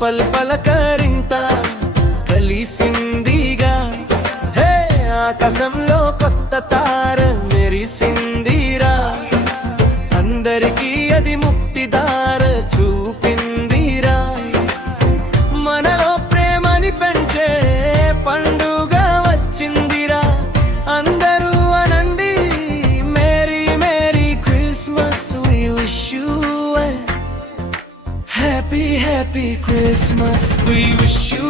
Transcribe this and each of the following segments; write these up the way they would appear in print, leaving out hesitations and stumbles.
పల్ పలకరింత కలిసిందిగా. హే ఆకాశంలో కొత్త తార మెరిసిందిరా, అందరికీ అది ముక్తిదార చూపిందిరా. మనలో ప్రేమని పెంచే పండుగ వచ్చిందిరా, అందరూ అనండి merry merry Christmas. We wish you a happy happy Christmas. We wish you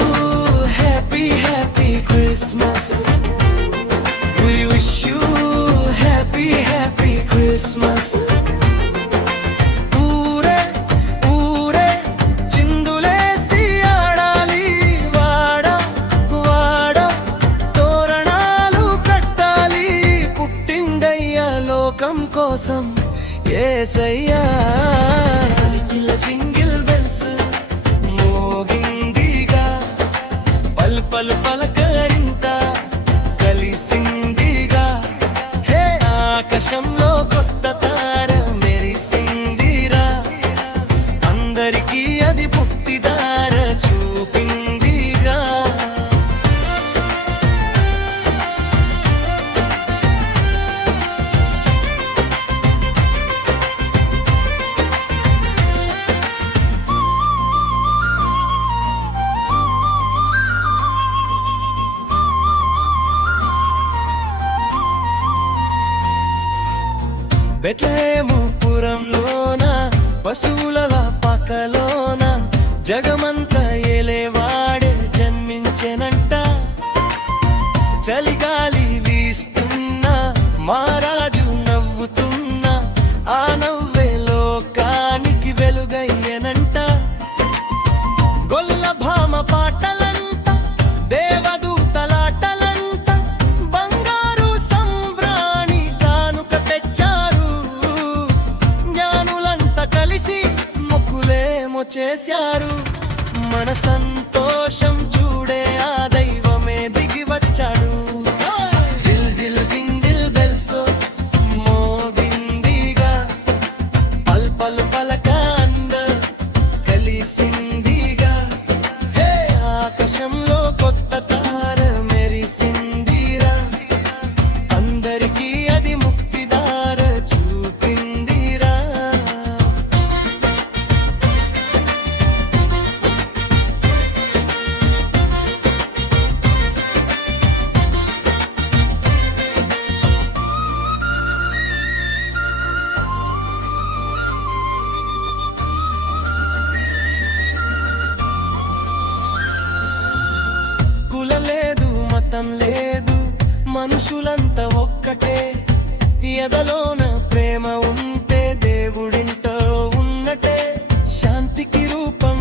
happy happy Christmas. We wish you happy happy Christmas. ఊరే ఊరే చిందులేసి ఆడాలి, వాడ వాడ తోరణాలు కట్టాలి, పుట్టిండయ్యా లోకం కోసం యేసయ్యా. చిల్ల జింగిల్ బెల్స్ మోగిందిగా, పల్ పల్ పలకరింత కలిసిందిగా. హే ఆకాశంలో కొత్త తార మెరిసిందిరా, అందరికీ అది పుట్టిదార చూపిందిగా. బెత్లెహేము పురంలోన పశువుల పక్కలోన జగమంతా ఏలేవాడే జన్మించెనంట. చలిగాలి వీస్తున్నా మారాజు నవ్వుతున్నా, ఆ నవ్వే లోకానికి వెలుగయ్యనంట. గొల్ల భామ పాటలంట, దేవదూతలాటలంట, బంగారు సంబ్రాణి కానుక తెచ్చారు. జ్ఞానులంతా కలిసి మొక్కులేమో చేశారు, మన సంతోషం చూడే ఆ దైవమే దిగి వచ్చాడు. జిల్ జిల్ జింగిల్ బెల్స్ మోగిందిగా, పల్ పల్ పలకంద కలిసిందిగా. హే ఆకాశంలో కొత్త తార మెరిసిందిరా, అందరికీ అది ముక్తిదార చూపిందిరా. కులం లేదు మతం లేదు, మనుషులంతా ఒక్కటే. ఎదలోన ప్రేమ ఉంటే దేవుడింటో ఉన్నటే. శాంతికి రూపం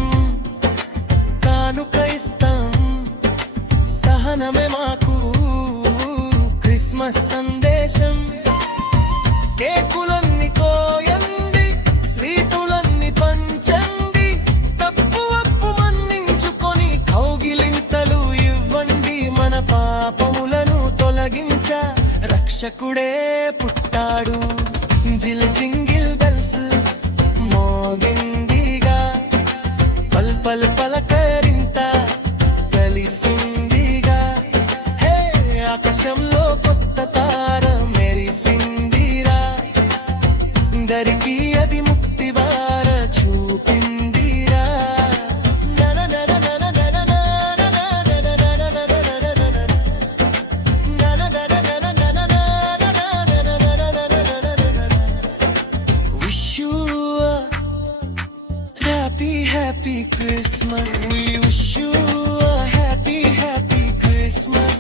కానుక ఇస్తాం, సహనమే మాకు క్రిస్మస్ సందేశం. కేకులన్నీ కోయండి, స్వీటులన్నీ పంచండి, తప్పు అప్పు మన్నించుకొని కౌగిలింతలు ఇవ్వండి. మన పాపములను తొలగించ రక్షకుడే పుట్టాడు. జిల్ జింగిల్ బెల్స్ మోగిందిగా, పల్ పల్ పలకరింత కలిసిందిగా. హే ఆకాశంలో కొత్త తార మెరిసిందిరా, అందరికీ అది ముక్తివార చూపిందిరా. Wish you a happy happy Christmas. We wish you a happy happy Christmas.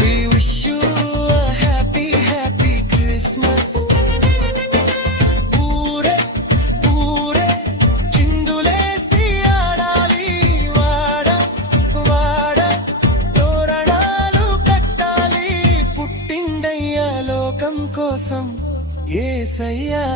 We wish you a happy happy Christmas. ఊరే ఊరే చిందులేసి ఆడాలి, వాడ వాడ తోరణాలు కట్టాలి, పుట్టిండయ్యా లోకం కోసం యేసయ్యా.